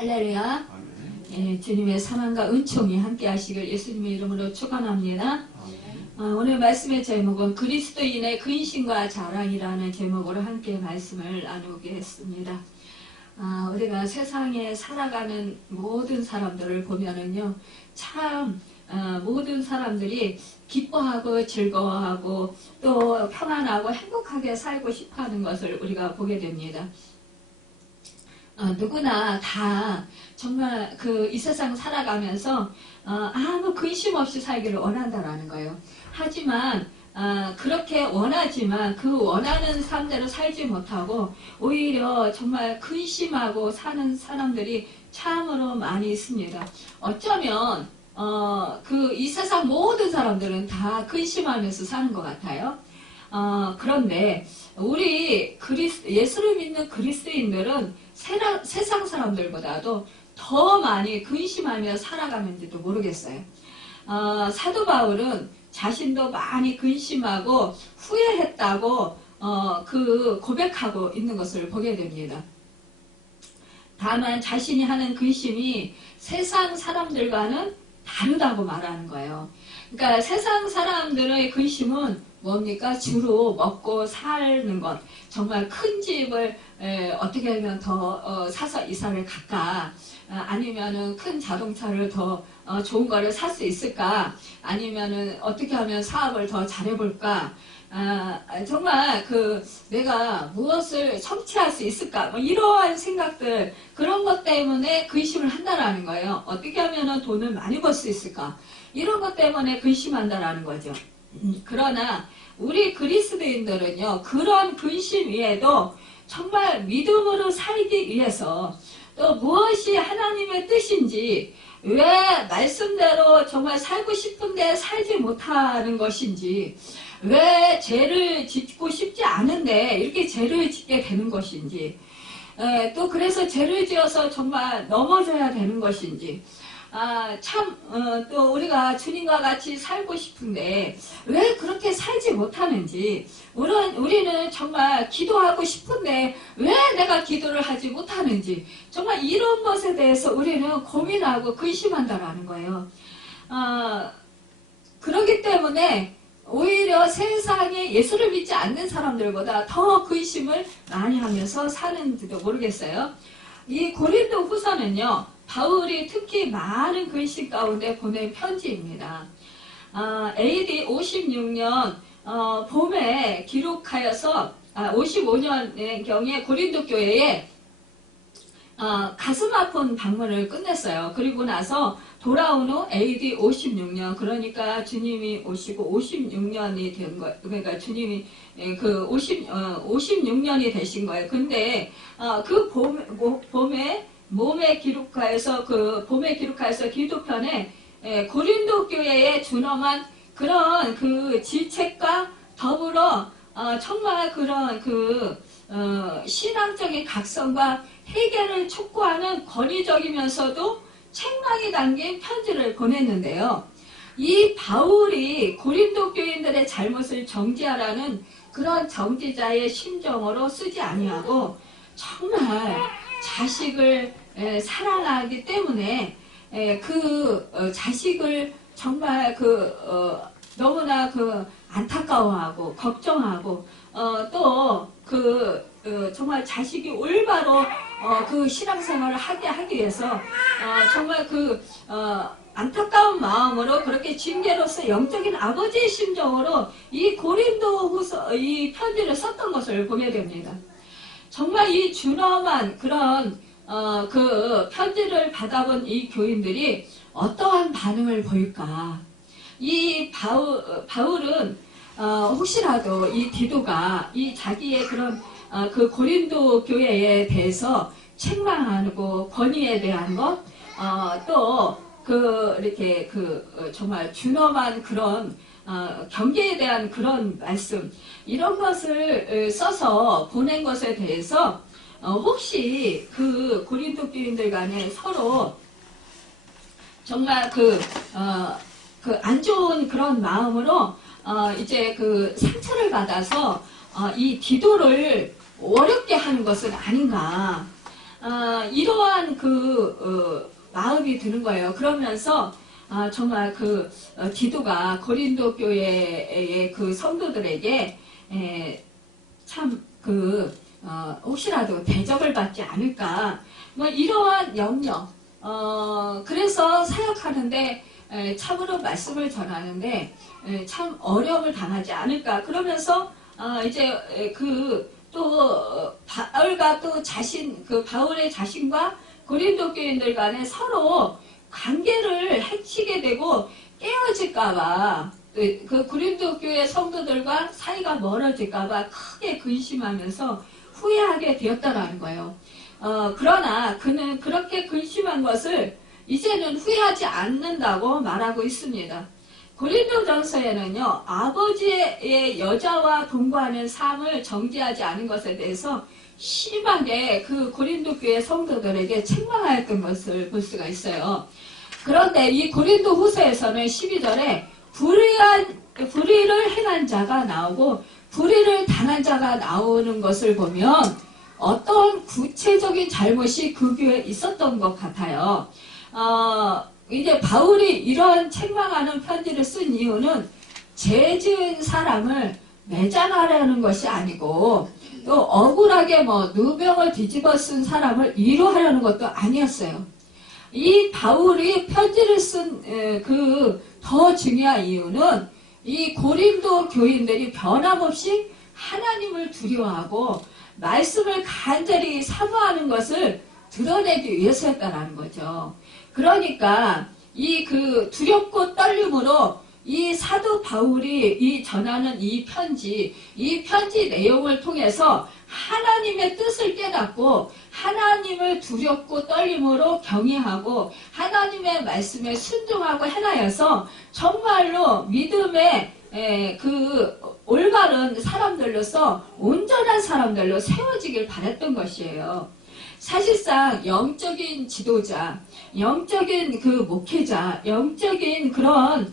할렐루야. 예, 주님의 사랑과 은총이 함께 하시길 예수님의 이름으로 축원합니다. 오늘 말씀의 제목은 그리스도인의 근심과 자랑이라는 제목으로 함께 말씀을 나누겠습니다. 우리가 세상에 살아가는 모든 사람들을 보면은요, 참 모든 사람들이 기뻐하고 즐거워하고 또 평안하고 행복하게 살고 싶어하는 것을 우리가 보게 됩니다. 누구나 다 정말 이 세상 살아가면서 아무 근심 없이 살기를 원한다라는 거예요. 하지만 그렇게 원하지만 그 원하는 삶대로 살지 못하고 오히려 정말 근심하고 사는 사람들이 참으로 많이 있습니다. 어쩌면 이 세상 모든 사람들은 다 근심하면서 사는 것 같아요. 그런데 우리 예수를 믿는 그리스도인들은 세상 사람들보다도 더 많이 근심하며 살아가는지도 모르겠어요. 사도 바울은 자신도 많이 근심하고 후회했다고 고백하고 있는 것을 보게 됩니다. 다만 자신이 하는 근심이 세상 사람들과는 다르다고 말하는 거예요. 그러니까 세상 사람들의 근심은 뭡니까? 주로 먹고 사는 것. 정말 큰 집을 어떻게 하면 더 사서 이사를 갈까? 아니면은 큰 자동차를 더 좋은 거를 살 수 있을까? 아니면은 어떻게 하면 사업을 더 잘해볼까? 정말 내가 무엇을 성취할 수 있을까? 뭐 이러한 생각들, 그런 것 때문에 근심을 한다라는 거예요. 어떻게 하면은 돈을 많이 벌 수 있을까? 이런 것 때문에 근심한다라는 거죠. 그러나 우리 그리스도인들은요, 그런 근심 위에도 정말 믿음으로 살기 위해서 또 무엇이 하나님의 뜻인지, 왜 말씀대로 정말 살고 싶은데 살지 못하는 것인지, 왜 죄를 짓고 싶지 않은데 이렇게 죄를 짓게 되는 것인지, 또 그래서 죄를 지어서 정말 넘어져야 되는 것인지, 또 우리가 주님과 같이 살고 싶은데 왜 그렇게 살지 못하는지, 우리는 정말 기도하고 싶은데 왜 내가 기도를 하지 못하는지, 정말 이런 것에 대해서 우리는 고민하고 근심한다라는 거예요. 그렇기 때문에 오히려 세상에 예수를 믿지 않는 사람들보다 더 근심을 많이 하면서 사는지도 모르겠어요. 이 고린도 후서는요, 바울이 특히 많은 근심 가운데 보낸 편지입니다. AD 56년 봄에 기록하여서 55년경에 고린도 교회에 가슴 아픈 방문을 끝냈어요. 그리고 나서 돌아온 후 AD 56년, 그러니까 주님이 오시고 56년이 된 거예요. 그러니까 주님이 56년이 되신 거예요. 근데 봄에 기록하여서 기도편에 고린도 교회에 준엄한 그런 질책과 더불어 정말 그런 신앙적인 각성과 해결을 촉구하는 권위적이면서도 책망이 담긴 편지를 보냈는데요. 이 바울이 고린도 교인들의 잘못을 정지하라는 그런 정지자의 심정으로 쓰지 아니하고 정말 자식을 사랑하기 때문에 자식을 정말 너무나 안타까워하고 걱정하고 또 정말 자식이 올바로 신앙생활을 하기 위해서 정말 안타까운 마음으로 그렇게 징계로서 영적인 아버지의 심정으로 이 고린도후서 이 편지를 썼던 것을 보게 됩니다. 정말 이 준엄한 그런 편지를 받아본 이 교인들이 어떠한 반응을 보일까? 이 바울은 혹시라도 이 디도가 이 자기의 그런 고린도 교회에 대해서 책망하고 권위에 대한 것, 또 이렇게 정말 준엄한 그런 경계에 대한 그런 말씀, 이런 것을 써서 보낸 것에 대해서 혹시 고린도 교인들 간에 서로 정말 안 좋은 그런 마음으로 이제 상처를 받아서 이 디도를 어렵게 하는 것은 아닌가. 이러한 마음이 드는 거예요. 그러면서 정말 디도가 고린도 교회의 그 성도들에게 참 혹시라도 대접을 받지 않을까 뭐 이러한 염려. 그래서 사역하는데 참으로 말씀을 전하는데 참 어려움을 당하지 않을까. 그러면서 이제 또 바울과 또 바울의 자신과 고린도 교인들 간에 서로 관계를 해치게 되고 깨어질까봐 그 고린도 교회 성도들과 사이가 멀어질까봐 크게 근심하면서 후회하게 되었다라는 거예요. 그러나 그는 그렇게 근심한 것을 이제는 후회하지 않는다고 말하고 있습니다. 고린도전서에는요, 아버지의 여자와 동거하는 삶을 정죄하지 않은 것에 대해서 심하게 그 고린도 교회 성도들에게 책망하였던 것을 볼 수가 있어요. 그런데 이 고린도 후서에서는 12절에 불의를 행한 자가 나오고 불의를 당한 자가 나오는 것을 보면 어떤 구체적인 잘못이 그 교회에 있었던 것 같아요. 이제 바울이 이런 책망하는 편지를 쓴 이유는 죄 지은 사람을 매장하려는 것이 아니고 또 억울하게 누명을 뒤집어 쓴 사람을 위로하려는 것도 아니었어요. 이 바울이 편지를 쓴 더 중요한 이유는 이 고린도 교인들이 변함없이 하나님을 두려워하고 말씀을 간절히 사모하는 것을 드러내기 위해서였다는 거죠. 그러니까 이 두렵고 떨림으로 이 사도 바울이 전하는 이 편지 내용을 통해서 하나님의 뜻을 깨닫고 하나님을 두렵고 떨림으로 경외하고 하나님의 말씀에 순종하고 행하여서 정말로 믿음의 올바른 사람들로서 온전한 사람들로 세워지길 바랬던 것이에요. 사실상 영적인 지도자, 영적인 목회자, 영적인 그런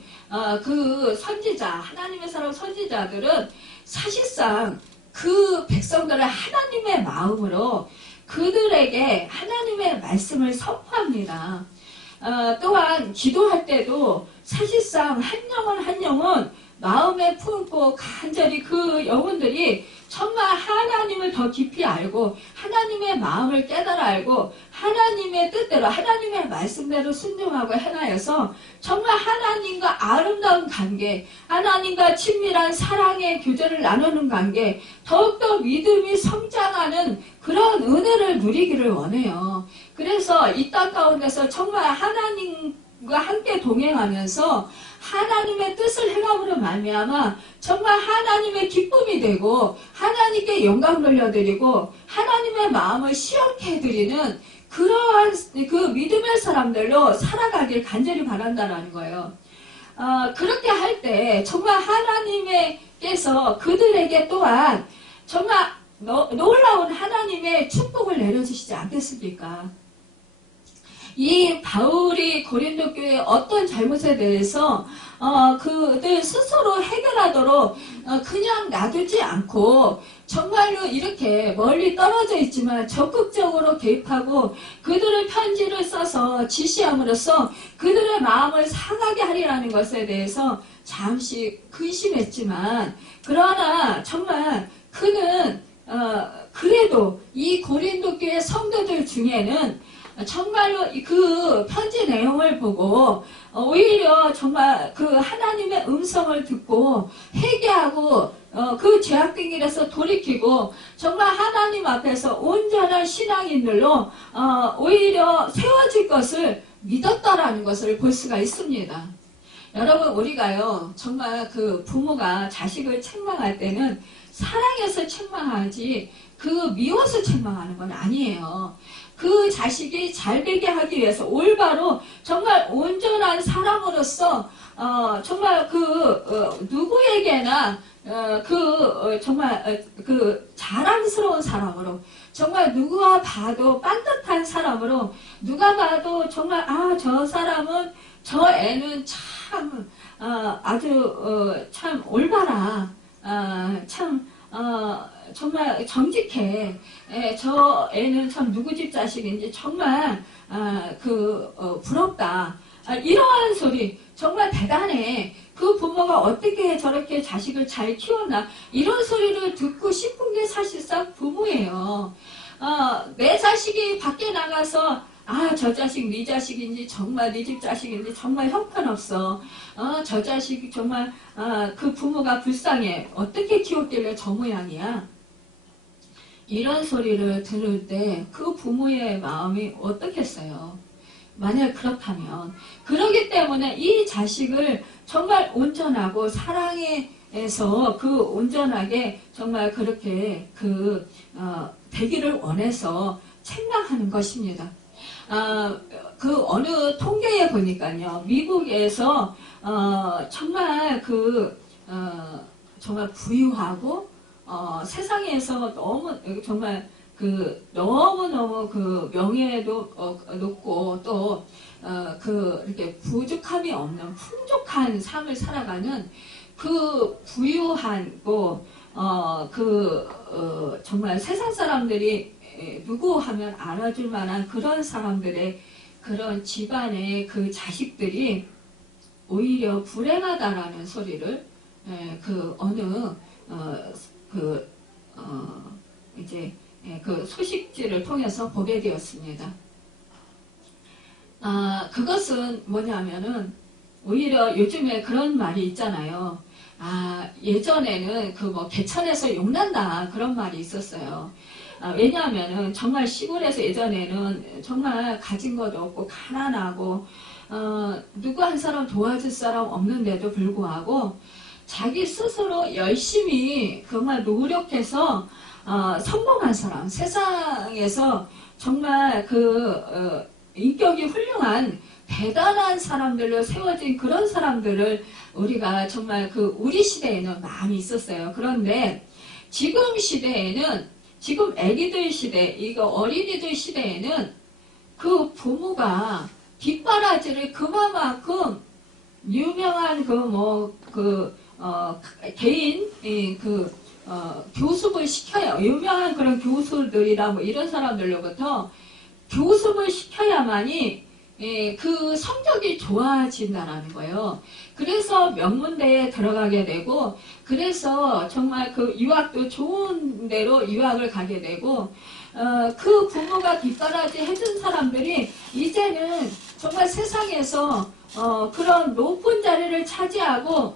선지자, 하나님의 사람 선지자들은 사실상 그 백성들을 하나님의 마음으로 그들에게 하나님의 말씀을 선포합니다. 또한 기도할 때도 사실상 한 영은 마음에 품고 간절히 그 영혼들이 정말 하나님을 더 깊이 알고 하나님의 마음을 깨달아 알고 하나님의 뜻대로 하나님의 말씀대로 순종하고 행하여서 정말 하나님과 아름다운 관계, 하나님과 친밀한 사랑의 교제를 나누는 관계, 더욱더 믿음이 성장하는 그런 은혜를 누리기를 원해요. 그래서 이 땅 가운데서 정말 하나님과 함께 동행하면서 하나님의 뜻을 행함으로 말미암아 정말 하나님의 기쁨이 되고 하나님께 영광 돌려드리고 하나님의 마음을 시원케 해드리는 그러한 믿음의 사람들로 살아가길 간절히 바란다는 거예요. 그렇게 할 때 정말 하나님께서 그들에게 또한 정말 놀라운 하나님의 축복을 내려주시지 않겠습니까? 이 바울이 고린도 교회의 어떤 잘못에 대해서 그들 스스로 해결하도록 그냥 놔두지 않고 정말로 이렇게 멀리 떨어져 있지만 적극적으로 개입하고 그들의 편지를 써서 지시함으로써 그들의 마음을 상하게 하리라는 것에 대해서 잠시 근심했지만 그러나 정말 그는 그래도 이 고린도 교회 성도들 중에는 정말로 그 편지 내용을 보고 오히려 정말 그 하나님의 음성을 듣고 회개하고 그 죄악된 길에서 돌이키고 정말 하나님 앞에서 온전한 신앙인들로 오히려 세워질 것을 믿었다라는 것을 볼 수가 있습니다. 여러분 우리가요 정말 부모가 자식을 책망할 때는 사랑해서 책망하지 미워서 책망하는 건 아니에요. 그 자식이 잘되게 하기 위해서 올바로 정말 온전한 사람으로서 정말 누구에게나 정말 자랑스러운 사람으로 정말 누구와 봐도 반듯한 사람으로 누가 봐도 정말 저 사람은 저 애는 참 아주 참 올바라 정말 정직해. 저 애는 참 누구 집 자식인지 정말 부럽다. 이러한 소리 정말 대단해. 그 부모가 어떻게 저렇게 자식을 잘 키웠나 이런 소리를 듣고 싶은 게 사실상 부모예요. 내 자식이 밖에 나가서 저 자식 네 자식인지 정말 네 집 자식인지 정말 형편없어. 저 자식 정말 그 부모가 불쌍해. 어떻게 키웠길래 저 모양이야. 이런 소리를 들을 때 그 부모의 마음이 어떻겠어요. 만약 그렇다면. 그러기 때문에 이 자식을 정말 온전하고 사랑해서 그 온전하게 정말 그렇게 되기를 원해서 책망하는 것입니다. 그 어느 통계에 보니까요, 미국에서 정말 정말 부유하고 세상에서 너무 정말 너무너무 명예도 높고 또 이렇게 부족함이 없는 풍족한 삶을 살아가는 그 부유하고 정말 세상 사람들이 누구 하면 알아줄 만한 그런 사람들의 그런 집안의 그 자식들이 오히려 불행하다라는 소리를 그 소식지를 통해서 보게 되었습니다. 그것은 뭐냐면은 오히려 요즘에 그런 말이 있잖아요. 예전에는 개천에서 용난다 그런 말이 있었어요. 왜냐하면은 정말 시골에서 예전에는 정말 가진 것도 없고 가난하고 누구 한 사람 도와줄 사람 없는데도 불구하고 자기 스스로 열심히 정말 노력해서 성공한 사람, 세상에서 정말 인격이 훌륭한 대단한 사람들로 세워진 그런 사람들을 우리가 정말 우리 시대에는 많이 있었어요. 그런데 지금 시대에는, 지금 애기들 시대, 이거 어린이들 시대에는 그 부모가 뒷바라지를 그만큼 유명한 개인 교습을 시켜야, 유명한 그런 교수들이나 이런 사람들로부터 교습을 시켜야만이 그 성적이 좋아진다는 거예요. 그래서 명문대에 들어가게 되고, 그래서 정말 유학도 좋은 데로 유학을 가게 되고, 그 부모가 뒷바라지 해준 사람들이 이제는 정말 세상에서 그런 높은 자리를 차지하고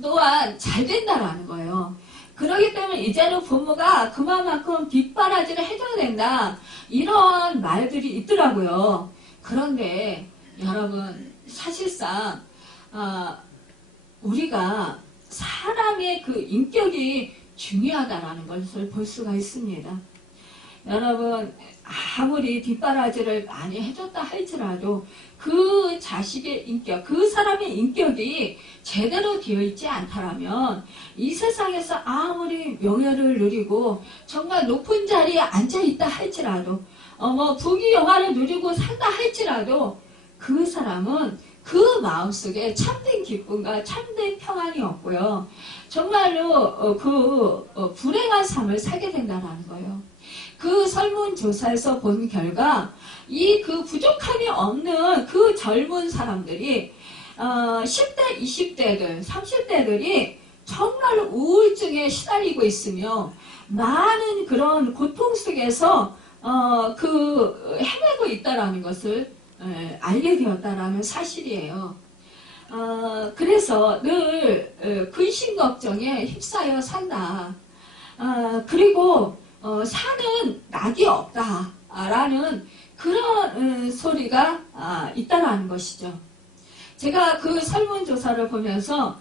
또한 잘 된다라는 거예요. 그렇기 때문에 이제는 부모가 그만큼 뒷바라지를 해줘야 된다. 이런 말들이 있더라고요. 그런데 여러분, 사실상 우리가 사람의 인격이 중요하다라는 것을 볼 수가 있습니다. 여러분, 아무리 뒷바라지를 많이 해줬다 할지라도 그 자식의 인격, 그 사람의 인격이 제대로 되어 있지 않다라면 이 세상에서 아무리 명예를 누리고 정말 높은 자리에 앉아있다 할지라도 부귀영화를 누리고 산다 할지라도 그 사람은 그 마음속에 참된 기쁨과 참된 평안이 없고요. 정말로 불행한 삶을 살게 된다는 거예요. 그 설문조사에서 본 결과 그 부족함이 없는 그 젊은 사람들이 10대, 20대들, 30대들이 정말 우울증에 시달리고 있으며 많은 그런 고통 속에서 헤매고 있다라는 것을 알게 되었다라는 사실이에요. 그래서 늘 근심 걱정에 휩싸여 산다. 그리고 사는 낙이 없다라는 그런 소리가 있다라는 것이죠. 제가 그 설문조사를 보면서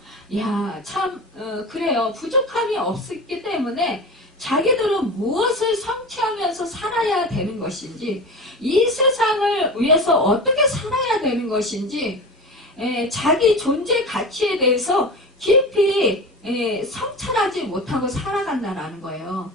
참 그래요. 부족함이 없었기 때문에 자기들은 무엇을 성취하면서 살아야 되는 것인지, 이 세상을 위해서 어떻게 살아야 되는 것인지, 자기 존재 가치에 대해서 깊이 성찰하지 못하고 살아간다는 거예요.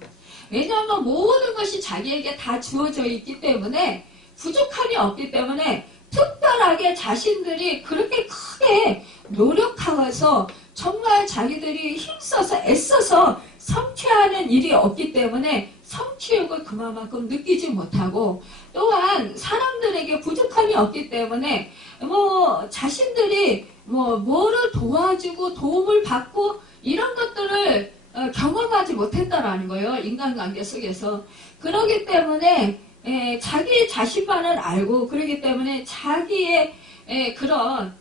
왜냐하면 모든 것이 자기에게 다 주어져 있기 때문에, 부족함이 없기 때문에 특별하게 자신들이 그렇게 크게 노력하면서 정말 자기들이 힘써서 애써서 성취하는 일이 없기 때문에 성취욕을 그만큼 느끼지 못하고, 또한 사람들에게 부족함이 없기 때문에 자신들이 뭐를 도와주고 도움을 받고 이런 것들을 경험하지 못했다라는 거예요. 인간관계 속에서. 그러기 때문에 자기 자신만을 알고, 그러기 때문에 자기의 그런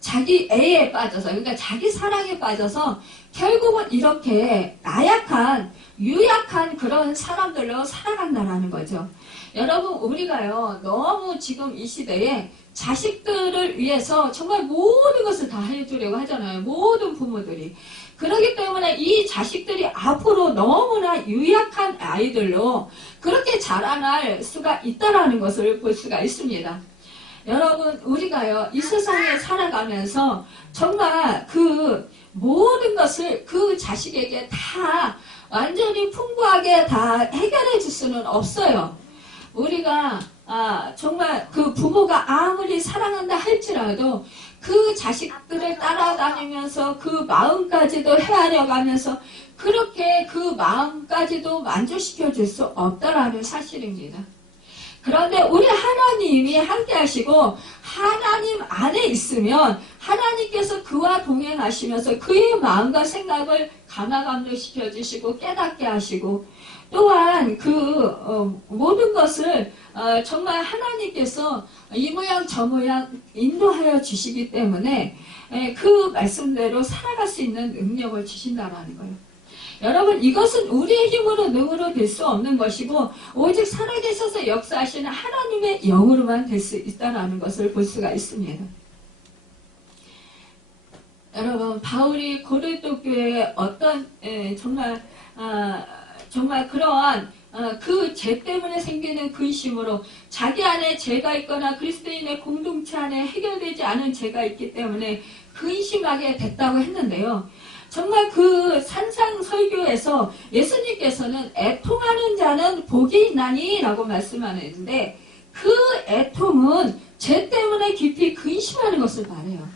자기 애에 빠져서, 그러니까 자기 사랑에 빠져서 결국은 이렇게 나약한, 유약한 그런 사람들로 살아간다라는 거죠. 여러분, 우리가요, 너무 지금 이 시대에 자식들을 위해서 정말 모든 것을 다 해주려고 하잖아요. 모든 부모들이. 그렇기 때문에 이 자식들이 앞으로 너무나 유약한 아이들로 그렇게 자라날 수가 있다는 것을 볼 수가 있습니다. 여러분, 우리가요, 이 세상에 살아가면서 정말 그 모든 것을 그 자식에게 다 완전히 풍부하게 다 해결해 줄 수는 없어요. 우리가 정말 그 부모가 아무리 사랑한다 할지라도 그 자식들을 따라다니면서 그 마음까지도 헤아려 가면서 그렇게 그 마음까지도 만족시켜 줄 수 없다라는 사실입니다. 그런데 우리 하나님이 함께 하시고 하나님 안에 있으면 하나님께서 그와 동행하시면서 그의 마음과 생각을 감화감동시켜 주시고 깨닫게 하시고, 또한 그 모든 것을 정말 하나님께서 이 모양 저 모양 인도하여 주시기 때문에 그 말씀대로 살아갈 수 있는 능력을 주신다는 거예요. 여러분, 이것은 우리의 힘으로 능으로 될 수 없는 것이고 오직 살아계셔서 역사하시는 하나님의 영으로만 될 수 있다는 것을 볼 수가 있습니다. 여러분, 바울이 고린도 교회에 어떤 정말 그러한 그 죄 때문에 생기는 근심으로 자기 안에 죄가 있거나 그리스도인의 공동체 안에 해결되지 않은 죄가 있기 때문에 근심하게 됐다고 했는데요. 정말 그 산상설교에서 예수님께서는 애통하는 자는 복이 있나니 라고 말씀하는데, 그 애통은 죄 때문에 깊이 근심하는 것을 말해요.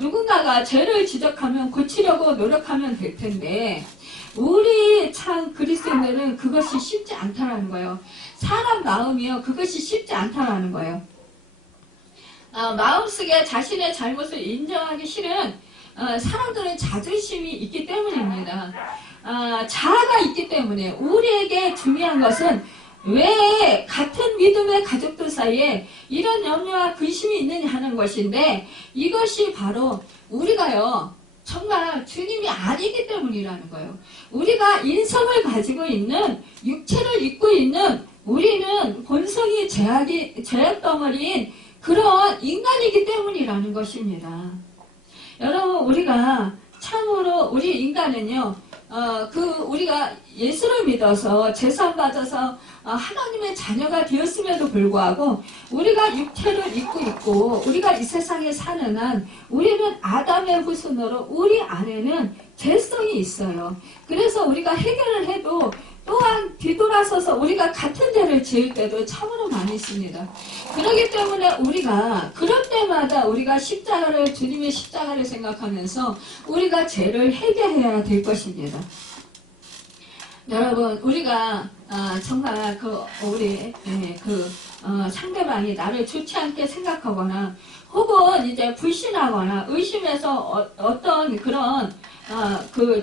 누군가가 죄를 지적하면 고치려고 노력하면 될 텐데 우리 참 그리스도인들은 그것이 쉽지 않다라는 거예요. 사람 마음이요, 그것이 쉽지 않다라는 거예요. 마음속에 자신의 잘못을 인정하기 싫은 사람들은 자존심이 있기 때문입니다. 자아가 있기 때문에. 우리에게 중요한 것은 왜 같은 믿음의 가족들 사이에 이런 염려와 근심이 있느냐 하는 것인데, 이것이 바로 우리가요 정말 주님이 아니기 때문이라는 거예요. 우리가 인성을 가지고 있는, 육체를 입고 있는 우리는 본성이 죄악 덩어리인 그런 인간이기 때문이라는 것입니다. 여러분, 우리가 참으로 우리 인간은요, 우리가 예수를 믿어서 제사 받아서 하나님의 자녀가 되었음에도 불구하고 우리가 육체를 입고 있고 우리가 이 세상에 사는 한 우리는 아담의 후손으로 우리 안에는 죄성이 있어요. 그래서 우리가 해결을 해도 또한 뒤돌아서서 우리가 같은 죄를 지을 때도 참으로 많이 있습니다. 그렇기 때문에 우리가 그럴 때마다 우리가 주님의 십자가를 생각하면서 우리가 죄를 해결해야 될 것입니다. 여러분, 우리가 정말 우리 상대방이 나를 좋지 않게 생각하거나 혹은 이제 불신하거나 의심해서 어떤 그런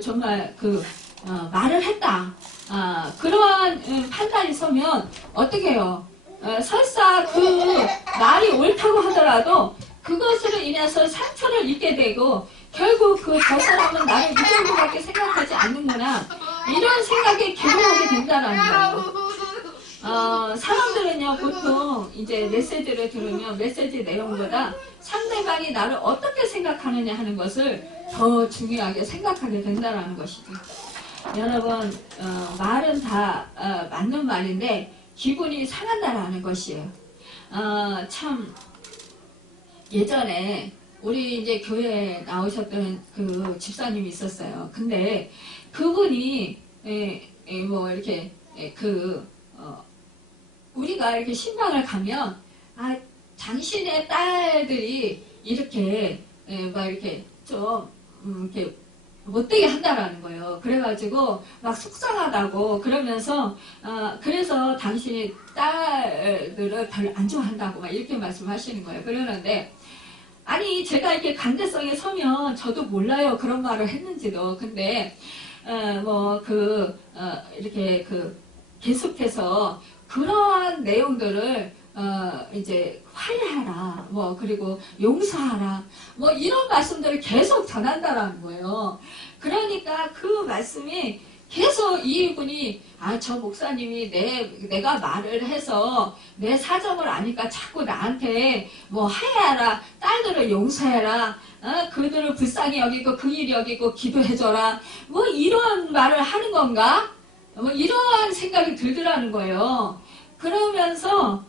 정말 말을 했다. 그러한 판단이 서면 어떻게 해요? 설사 그 말이 옳다고 하더라도 그것으로 인해서 상처를 입게 되고 결국 저 사람은 나를 이 정도밖에 생각하지 않는구나, 이런 생각에 개동하게 된다는 거예요. 사람들은요 보통 이제 메시지를 들으면 메시지 내용보다 상대방이 나를 어떻게 생각하느냐 하는 것을 더 중요하게 생각하게 된다는 것이죠. 여러분, 말은 다 맞는 말인데 기분이 상한다라는 것이에요. 참 예전에 우리 이제 교회에 나오셨던 그 집사님이 있었어요. 근데 그분이 이렇게 우리가 이렇게 신방을 가면 당신의 딸들이 이렇게 막 이렇게 좀 이렇게 못되게 한다라는 거예요. 그래가지고 막 속상하다고 그러면서 그래서 당신이 딸들을 별로 안 좋아한다고 막 이렇게 말씀하시는 거예요. 그러는데 아니 제가 이렇게 강대성에 서면 저도 몰라요. 그런 말을 했는지도. 근데 이렇게 계속해서 그러한 내용들을 이제 화해하라, 그리고 용서하라, 이런 말씀들을 계속 전한다라는 거예요. 그러니까 그 말씀이 계속 이분이, 저 목사님이 내가 말을 해서 내 사정을 아니까 자꾸 나한테 화해하라, 딸들을 용서해라, 그들을 불쌍히 여기고 긍휼히 여기고 기도해줘라, 이런 말을 하는 건가? 이러한 생각이 들더라는 거예요. 그러면서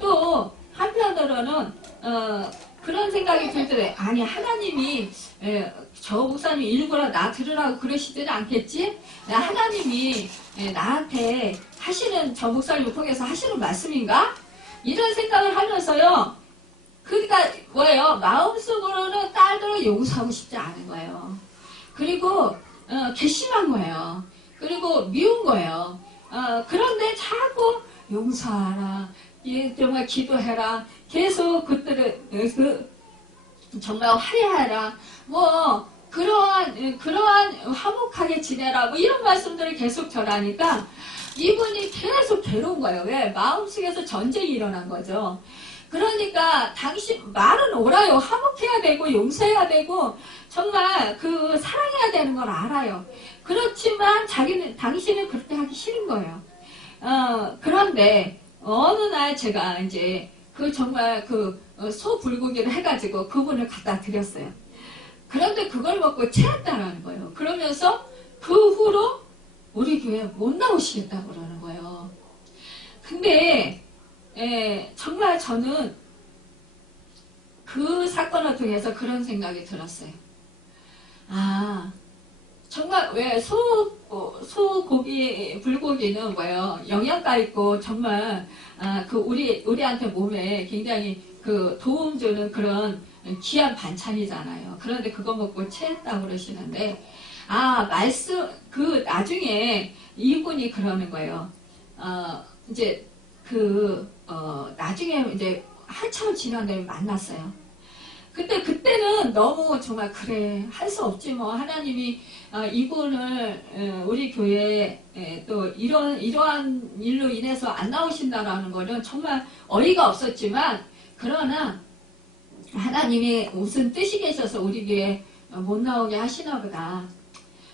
또 한편으로는 그런 생각이 들더래. 아니 하나님이 저 목사님 일부러 나 들으라고 그러시지는 않겠지? 하나님이 나한테 하시는, 저 목사님을 통해서 하시는 말씀인가? 이런 생각을 하면서요. 그러니까 뭐예요? 마음속으로는 딸들을 용서하고 싶지 않은 거예요. 그리고 괘씸한 거예요. 그리고 미운 거예요. 그런데 자꾸 용서하라, 정말 기도해라, 계속 그들을 정말 화해하라, 그러한 화목하게 지내라, 이런 말씀들을 계속 전하니까 이분이 계속 괴로운 거예요. 왜? 마음속에서 전쟁이 일어난 거죠. 그러니까 당신 말은 옳아요. 화목해야 되고 용서해야 되고 정말 사랑해야 되는 걸 알아요. 그렇지만 당신은 그렇게 하기 싫은 거예요. 그런데 어느 날 제가 이제 정말 소 불고기를 해가지고 그분을 갖다 드렸어요. 그런데 그걸 먹고 체했다라는 거예요. 그러면서 그 후로 우리 교회 못 나오시겠다고 그러는 거예요. 근데 정말 저는 그 사건을 통해서 그런 생각이 들었어요. 정말 왜 소고기, 불고기는 뭐예요? 영양가 있고 정말 우리한테 몸에 굉장히 도움 주는 그런 귀한 반찬이잖아요. 그런데 그거 먹고 체했다고 그러시는데 나중에 이분이 그러는 거예요. 이제 나중에 이제 한참 지난 다음에 만났어요. 그때는 너무 정말 그래 할 수 없지 하나님이 이분을 우리 교회에 또 이러한 일로 인해서 안 나오신다라는 거는 정말 어이가 없었지만, 그러나 하나님이 무슨 뜻이 계셔서 우리 교회에 못 나오게 하시나 보다.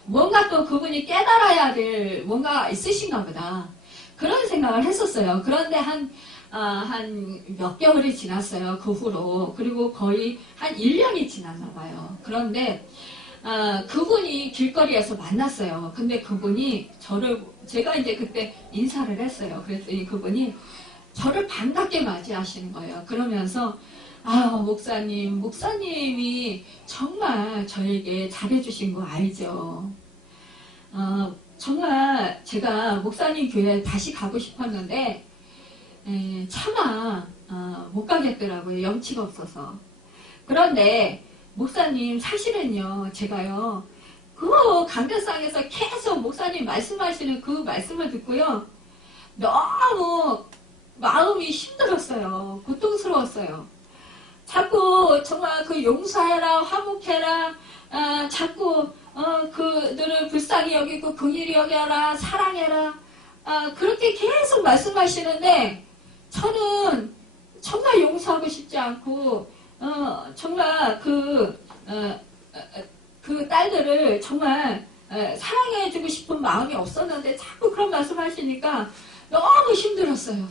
뭔가 또 그분이 깨달아야 될 뭔가 있으신가 보다. 그런 생각을 했었어요. 그런데 한 몇 개월이 지났어요. 그 후로. 그리고 거의 한 1년이 지났나 봐요. 그런데 그분이 길거리에서 만났어요. 근데 그분이 제가 이제 그때 인사를 했어요. 그랬더니 그분이 저를 반갑게 맞이하시는 거예요. 그러면서 목사님이 정말 저에게 잘해주신 거 알죠? 정말 제가 목사님 교회에 다시 가고 싶었는데 차마 못 가겠더라고요. 염치가 없어서. 그런데 목사님 사실은요, 제가요 강대상에서 계속 목사님 말씀하시는 그 말씀을 듣고요, 너무 마음이 힘들었어요. 고통스러웠어요. 자꾸 정말 용서해라, 화목해라, 자꾸 그들을 불쌍히 여기고 긍휼히 여겨라, 사랑해라, 그렇게 계속 말씀하시는데 저는 정말 용서하고 싶지 않고 정말 그 딸들을 정말 사랑해주고 싶은 마음이 없었는데 자꾸 그런 말씀하시니까 너무 힘들었어요.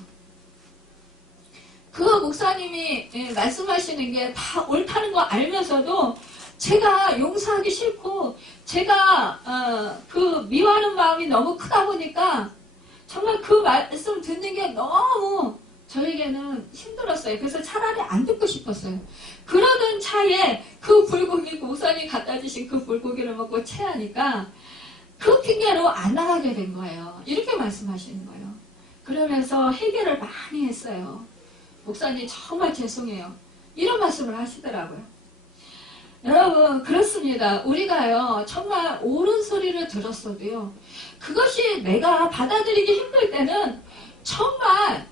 그 목사님이 말씀하시는 게 다 옳다는 거 알면서도 제가 용서하기 싫고 제가 미워하는 마음이 너무 크다 보니까 정말 그 말씀 듣는 게 너무 저에게는 힘들었어요. 그래서 차라리 안 듣고 싶었어요. 그러던 차에 목사님 갖다 주신 그 불고기를 먹고 체하니까 그 핑계로 안 나가게 된 거예요. 이렇게 말씀하시는 거예요. 그러면서 해결을 많이 했어요. 목사님 정말 죄송해요. 이런 말씀을 하시더라고요. 여러분 그렇습니다. 우리가요 정말 옳은 소리를 들었어도요 그것이 내가 받아들이기 힘들 때는 정말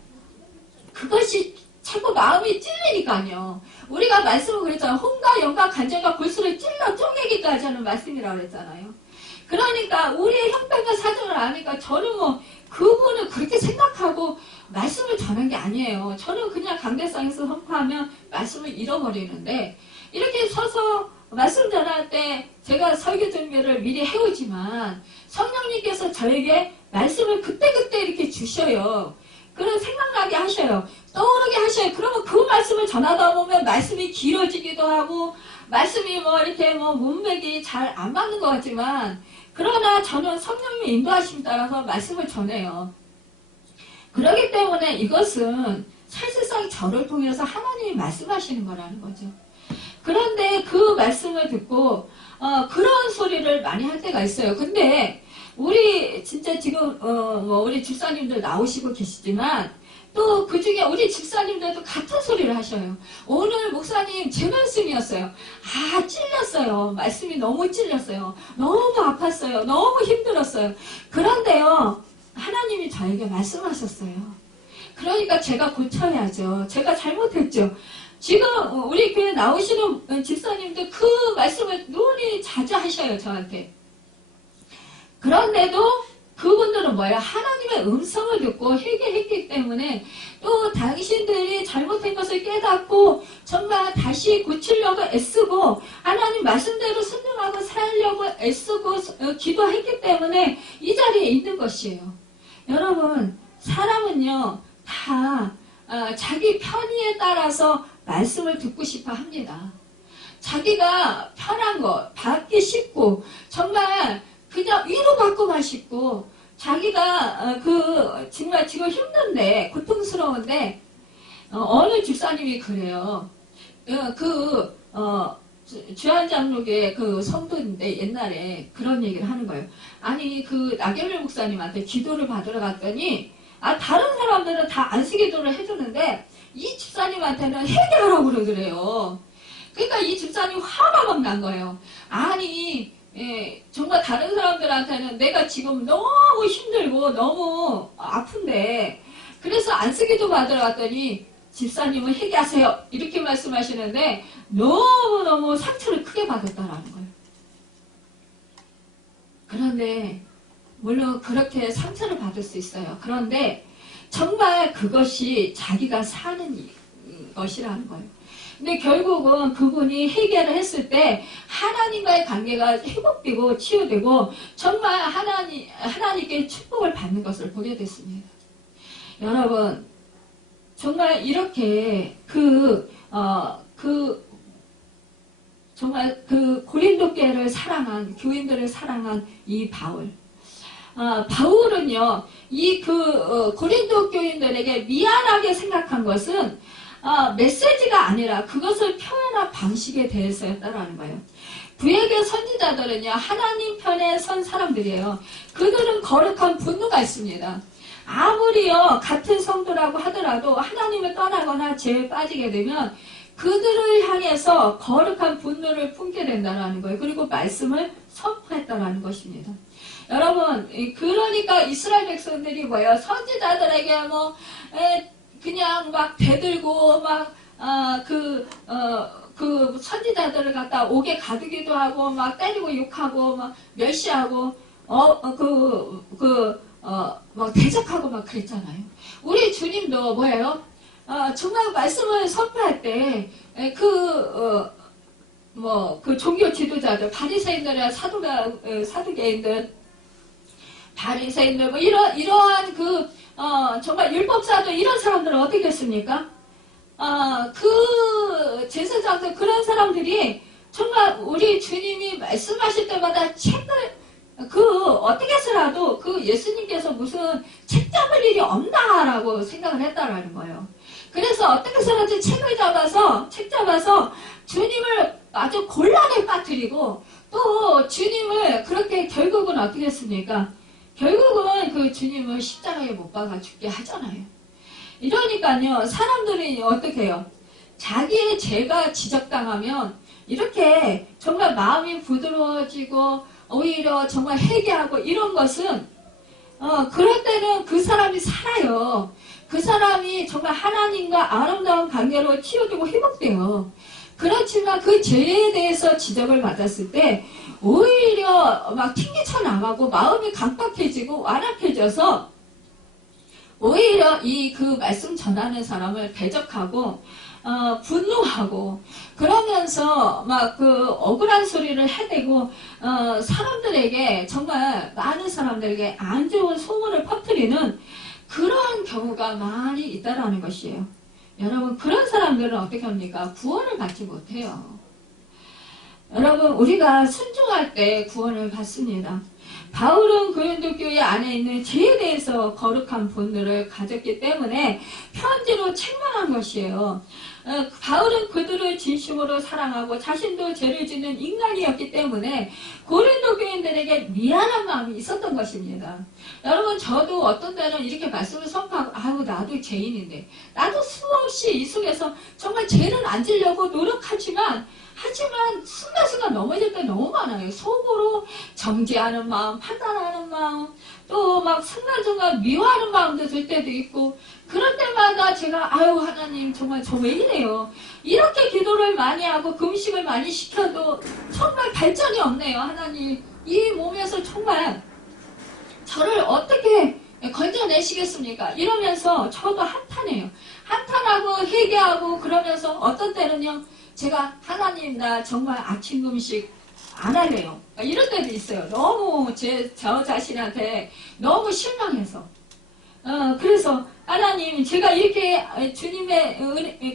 그것이 자꾸 마음이 찔리니까요. 우리가 말씀을 그랬잖아요. 혼과 영과 간절과 골수를 찔러 쪼개기까지 하는 말씀이라고 그랬잖아요. 그러니까 우리의 형편과 사정을 아니까 저는 뭐 그분을 그렇게 생각하고 말씀을 전한 게 아니에요. 저는 그냥 강대상에서 선포하면 말씀을 잃어버리는데 이렇게 서서 말씀 전할 때 제가 설교 준비를 미리 해오지만 성령님께서 저에게 말씀을 그때그때 이렇게 주셔요. 그런 생각나게 하셔요. 떠오르게 하셔요. 그러면 그 말씀을 전하다 보면 말씀이 길어지기도 하고 말씀이 뭐 이렇게 뭐 문맥이 잘 안 맞는 것 같지만 그러나 저는 성령님의 인도하심 따라서 말씀을 전해요. 그렇기 때문에 이것은 사실상 저를 통해서 하나님이 말씀하시는 거라는 거죠. 그런데 그 말씀을 듣고 그런 소리를 많이 할 때가 있어요. 근데 우리 진짜 지금 뭐 우리 집사님들 나오시고 계시지만 또 그 중에 우리 집사님들도 같은 소리를 하셔요. 오늘 목사님 제 말씀이었어요. 찔렸어요. 말씀이 너무 찔렸어요. 너무 아팠어요. 너무 힘들었어요. 그런데요 하나님이 저에게 말씀하셨어요. 그러니까 제가 고쳐야죠. 제가 잘못했죠. 지금 우리 교회 나오시는 집사님들 그 말씀을 눈이 자주 하셔요. 저한테. 그런데도 그분들은 뭐예요? 하나님의 음성을 듣고 회개했기 때문에 또 당신들이 잘못한 것을 깨닫고 정말 다시 고치려고 애쓰고 하나님 말씀대로 순종하고 살려고 애쓰고 기도했기 때문에 이 자리에 있는 것이에요. 여러분 사람은요 다 자기 편의에 따라서 말씀을 듣고 싶어 합니다. 자기가 편한 거, 받기 쉽고 정말 그냥 위로받고만 싶고 자기가 정말 지금 힘든데 고통스러운데 어느 집사님이 그래요. 주한장로교의 그 성도인데 옛날에 그런 얘기를 하는 거예요. 아니 그 나경일 목사님한테 기도를 받으러 갔더니 다른 사람들은 다 안식기도를 해주는데 이 집사님한테는 해결하라고 그러더래요. 그러니까 이 집사님 화가 막 난 거예요. 아니 정말 다른 사람들한테는 내가 지금 너무 힘들고 너무 아픈데 그래서 안식기도 받으러 갔더니 집사님은 회개하세요 이렇게 말씀하시는데 너무너무 상처를 크게 받았다라는 거예요. 그런데 물론 그렇게 상처를 받을 수 있어요. 그런데 정말 그것이 자기가 사는 것이라는 거예요. 근데 결국은 그분이 해결을 했을 때 하나님과의 관계가 회복되고 치유되고 정말 하나님께 축복을 받는 것을 보게 됐습니다. 여러분 정말 이렇게 정말 그 고린도 교회를 사랑한 교인들을 사랑한 이 바울 바울은요 이 고린도 교인들에게 미안하게 생각한 것은 메시지가 아니라 그것을 표현한 방식에 대해서였다라는 거예요. 구약의 선지자들은요 하나님 편에 선 사람들이에요. 그들은 거룩한 분노가 있습니다. 아무리요 같은 성도라고 하더라도 하나님을 떠나거나 죄에 빠지게 되면 그들을 향해서 거룩한 분노를 품게 된다는 거예요. 그리고 말씀을 선포했다라는 것입니다. 여러분 그러니까 이스라엘 백성들이 뭐예요? 선지자들에게 그냥 막 대들고 그 선지자들을 갖다 옥에 가두기도 하고 막 때리고 욕하고 막 멸시하고 막 대적하고 막 그랬잖아요. 우리 주님도 뭐예요? 정말 말씀을 선포할 때 그 종교 지도자들 바리새인들이나 사두개인들 바리새인들 뭐 이러한 정말 율법사도 이런 사람들은 어떻게 했습니까? 그 제사장들 그런 사람들이 정말 우리 주님이 말씀하실 때마다 책을 어떻게 해서라도 예수님께서 무슨 책 잡을 일이 없나라고 생각을 했다라는 거예요. 그래서 어떻게 해서라도 책 잡아서 주님을 아주 곤란에 빠뜨리고 또 주님을 그렇게 결국은 어떻게 했습니까? 결국은 그 주님을 십자가에 못 박아 죽게 하잖아요. 이러니까요, 사람들이 어떻게 해요? 자기의 죄가 지적당하면 이렇게 정말 마음이 부드러워지고 오히려 정말 회개하고 이런 것은 그럴 때는 그 사람이 살아요. 그 사람이 정말 하나님과 아름다운 관계로 치유되고 회복돼요. 그렇지만 그 죄에 대해서 지적을 받았을 때 오히려 막 튕기쳐 나가고 마음이 강박해지고 완악해져서 오히려 그 말씀 전하는 사람을 대적하고 분노하고 그러면서 막 그 억울한 소리를 해대고 사람들에게 정말 많은 사람들에게 안 좋은 소문을 퍼뜨리는 그러한 경우가 많이 있다라는 것이에요. 여러분 그런 사람들은 어떻게 합니까? 구원을 받지 못해요. 여러분 우리가 순종할 때 구원을 받습니다. 바울은 고린도 교회 안에 있는 죄에 대해서 거룩한 본능을 가졌기 때문에 편지로 책망한 것이에요. 바울은 그들을 진심으로 사랑하고 자신도 죄를 짓는 인간이었기 때문에 고린도 교인들에게 미안한 마음이 있었던 것입니다. 여러분 저도 어떤 때는 이렇게 말씀을 선포하고 아유 나도 죄인인데 나도 수없이 이 속에서 정말 죄를 안 지려고 노력하지만 순간순간 넘어질 때 너무 많아요. 속으로 정죄하는 마음, 판단하는 마음, 또 막 순간순간 미워하는 마음도 들 때도 있고 그럴 때마다 제가 아유 하나님 정말 저 왜 이래요. 이렇게 기도를 많이 하고 금식을 많이 시켜도 정말 발전이 없네요. 하나님 이 몸에서 정말 저를 어떻게 건져내시겠습니까? 이러면서 저도 한탄해요. 한탄하고 회개하고 그러면서 어떤 때는요. 제가 하나님 나 정말 아침 금식 안 할래요. 이런 때도 있어요. 너무 저 자신한테 너무 실망해서. 그래서 하나님 제가 이렇게 주님의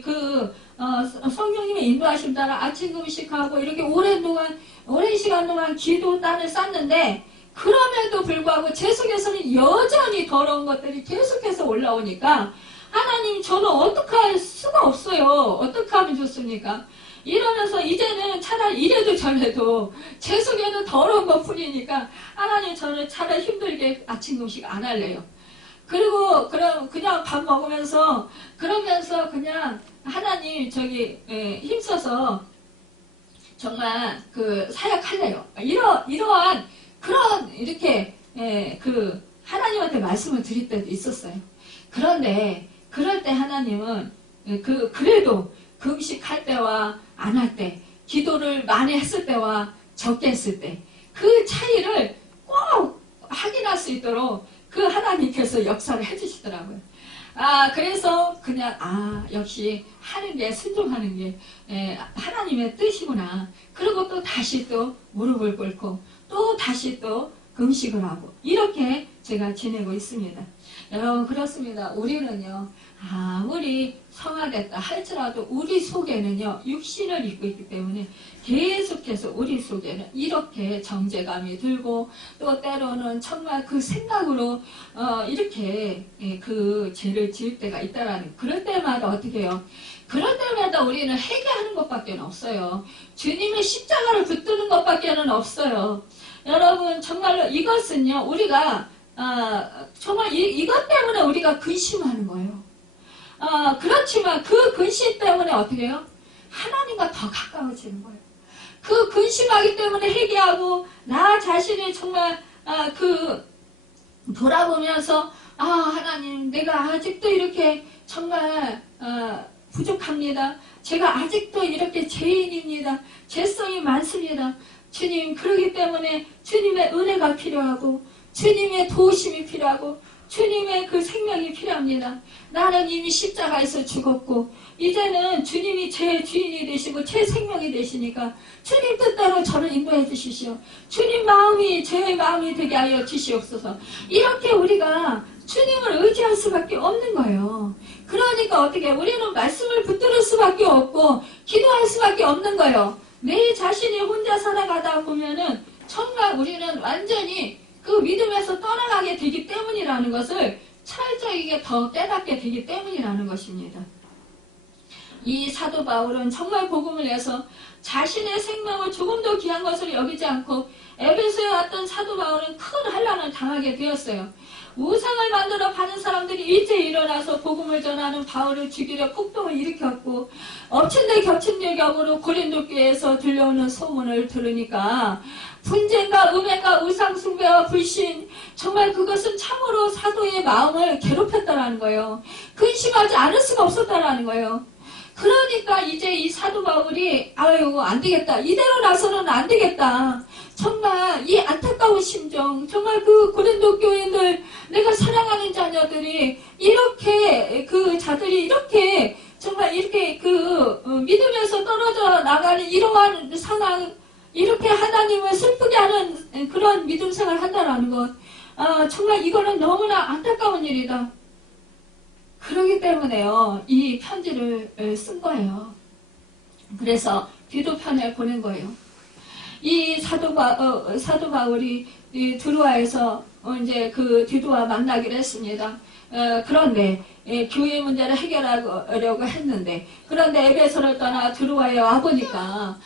성령님의 인도하심 따라 아침 금식하고 이렇게 오랜 시간 동안 기도 단을 쌓는데 그럼에도 불구하고 제 속에서는 여전히 더러운 것들이 계속해서 올라오니까 하나님 저는 어떻게 할 수가 없어요. 어떻게 하면 좋습니까? 이러면서 이제는 차라리 이래도 저래도 제 속에는 더러운 것 뿐이니까 하나님 저는 차라리 힘들게 아침 금식 안 할래요. 그리고 그냥 밥 먹으면서 그러면서 그냥 하나님 힘써서 정말 사역할래요. 이러한 이렇게 하나님한테 말씀을 드릴 때도 있었어요. 그런데 그럴 때 하나님은 그래도 금식할 때와 안 할 때, 기도를 많이 했을 때와 적게 했을 때, 그 차이를 꼭 확인할 수 있도록 그 하나님께서 역사를 해주시더라고요. 그래서 그냥, 역시 하는 게, 순종하는 게, 하나님의 뜻이구나. 그리고 또 다시 또 무릎을 꿇고, 또 다시 또 금식을 하고, 이렇게 제가 지내고 있습니다. 여러분, 그렇습니다. 우리는요, 아무리 성화됐다 할지라도 우리 속에는요 육신을 입고 있기 때문에 계속해서 우리 속에는 이렇게 정죄감이 들고 또 때로는 정말 그 생각으로 이렇게 그 죄를 지을 때가 있다라는 그럴 때마다 어떻게 해요? 그럴 때마다 우리는 회개하는 것밖에 없어요. 주님의 십자가를 붙드는 것밖에 없어요. 여러분 정말로 이것은요 우리가 정말 이것 때문에 우리가 근심하는 거예요. 그렇지만 그 근심 때문에 어떻게 해요? 하나님과 더 가까워지는 거예요. 그 근심하기 때문에 회개하고 나 자신을 정말 돌아보면서 하나님 내가 아직도 이렇게 정말 부족합니다. 제가 아직도 이렇게 죄인입니다. 죄성이 많습니다. 주님 그러기 때문에 주님의 은혜가 필요하고 주님의 도우심이 필요하고 주님의 그 생명이 필요합니다. 나는 이미 십자가에서 죽었고 이제는 주님이 제 주인이 되시고 제 생명이 되시니까 주님 뜻대로 저를 인도해 주시오. 주님 마음이 제 마음이 되게 하여 주시옵소서. 이렇게 우리가 주님을 의지할 수밖에 없는 거예요. 그러니까 어떻게 우리는 말씀을 붙들을 수밖에 없고 기도할 수밖에 없는 거예요. 내 자신이 혼자 살아가다 보면은 정말 우리는 완전히 그 믿음에서 떠나가게 되기 때문이라는 것을 철저하게 더 깨닫게 되기 때문이라는 것입니다. 이 사도 바울은 정말 복음을 내서 자신의 생명을 조금도 귀한 것으로 여기지 않고 에베소에 왔던 사도 바울은 큰 환난을 당하게 되었어요. 우상을 만들어 파는 사람들이 일제히 일어나서 복음을 전하는 바울을 죽이려 폭동을 일으켰고, 엎친 데 겹친 격으로 고린도 교회에서 들려오는 소문을 들으니까 분쟁과 음행과 우상숭배와 불신, 정말 그것은 참으로 사도의 마음을 괴롭혔다라는 거예요. 근심하지 않을 수가 없었다라는 거예요. 그러니까 이제 이 사도 바울이 아유 안 되겠다, 이대로 나서는 안 되겠다, 정말 이 안타까운 심정, 정말 그 고린도 교인들, 내가 사랑하는 자녀들이 이렇게 그 자들이 이렇게 정말 이렇게 그 믿음에서 떨어져 나가는 이러한 상황, 이렇게 하나님을 슬프게 하는 그런 믿음 생활을 한다는 것, 정말 이거는 너무나 안타까운 일이다. 그러기 때문에요, 이 편지를 쓴 거예요. 그래서 디도 편을 보낸 거예요. 이 사도 바울이 이 드로아에서 이제 그 디도와 만나기로 했습니다. 그런데 교회 문제를 해결하려고 했는데, 그런데 에베소를 떠나 드로아에 와보니까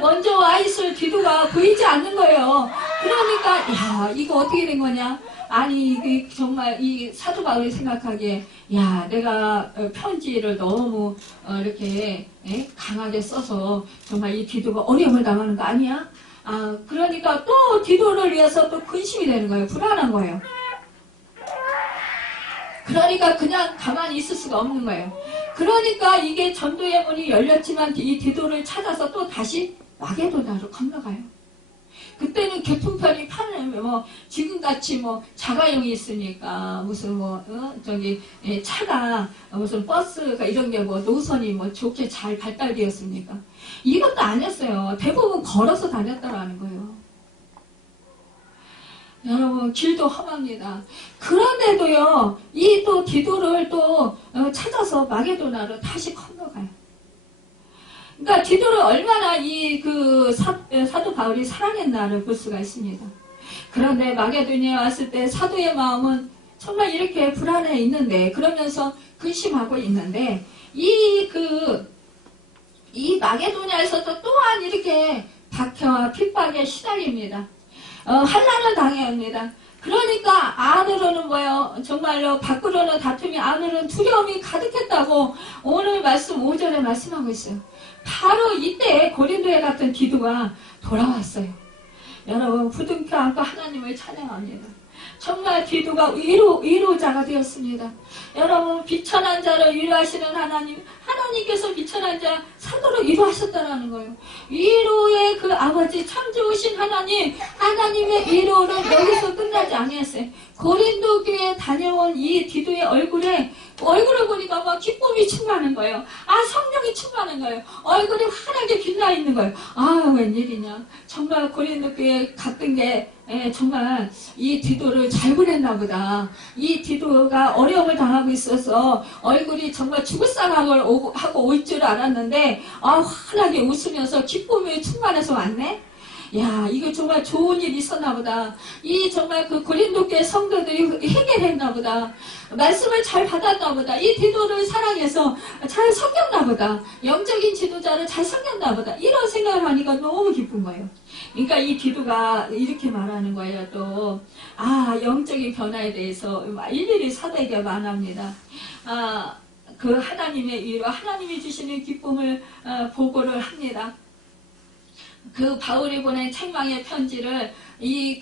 먼저 와 있을 디도가 보이지 않는 거예요. 그러니까 야, 이거 어떻게 된 거냐? 아니 정말 이 사도 바울이 생각하기에 야, 내가 편지를 너무 이렇게 강하게 써서 정말 이 디도가 어려움을 당하는 거 아니야? 그러니까 또 디도를 위해서 또 근심이 되는 거예요. 불안한 거예요. 그러니까 그냥 가만히 있을 수가 없는 거예요. 그러니까 이게 전도의 문이 열렸지만 이 디도를 찾아서 또 다시 마게도나로 건너가요. 그때는 교통편이 지금같이 자가용이 있으니까 무슨 차가 무슨 버스가 이런 게 노선이 좋게 잘 발달되었습니까? 이것도 아니었어요. 대부분 걸어서 다녔다라는 거예요. 여러분, 길도 험합니다. 그런데도요, 이 또 디도를 또 찾아서 마게도나로 다시 건너가요. 그러니까 디도를 얼마나 사도 바울이 사랑했나를 볼 수가 있습니다. 그런데 마게도니아에 왔을 때 사도의 마음은 정말 이렇게 불안해 있는데, 그러면서 근심하고 있는데, 이 마게도니아에서도 또한 이렇게 박해와 핍박에 시달립니다. 환난을 당해야 합니다. 그러니까 안으로는 정말로 밖으로는 다툼이, 안으로는 두려움이 가득했다고 오늘 말씀 5절에 말씀하고 있어요. 바로 이때 고린도에 갔던 디도가 돌아왔어요. 여러분, 부둥켜 안고 하나님을 찬양합니다. 정말 디도가 위로자가 되었습니다. 여러분, 비천한 자를 위로하시는 하나님께서 비천한 자 사도로 위로하셨다는 거예요. 위로의 그 아버지, 참 좋으신 하나님의 위로는 여기서 끝나지 않았어요. 고린도 교회에 다녀온 이 디도의 얼굴을 보니까 기쁨이 충만한 거예요. 성령이 충만한 거예요. 얼굴이 환하게 빛나 있는 거예요. 웬일이냐. 정말 고린도 교회에 갔던 게 정말 이 디도를 잘 보냈나 보다. 이 디도가 어려움을 당하고 있어서 얼굴이 정말 죽을 상황을 하고 올 줄 알았는데 환하게 웃으면서 기쁨이 충만해서 왔네. 야, 이거 정말 좋은 일이 있었나 보다. 이 정말 그 고린도 교회 성도들이 해결했나 보다. 말씀을 잘 받았나 보다. 이 디도를 사랑해서 잘 섬겼나 보다. 영적인 지도자를 잘 섬겼나 보다. 이런 생각을 하니까 너무 기쁜 거예요. 그러니까 이 디도가 이렇게 말하는 거예요. 또 영적인 변화에 대해서 일일이 사도에게 말합니다. 그 하나님의 위로, 하나님이 주시는 기쁨을 보고를 합니다. 그 바울이 보낸 책망의 편지를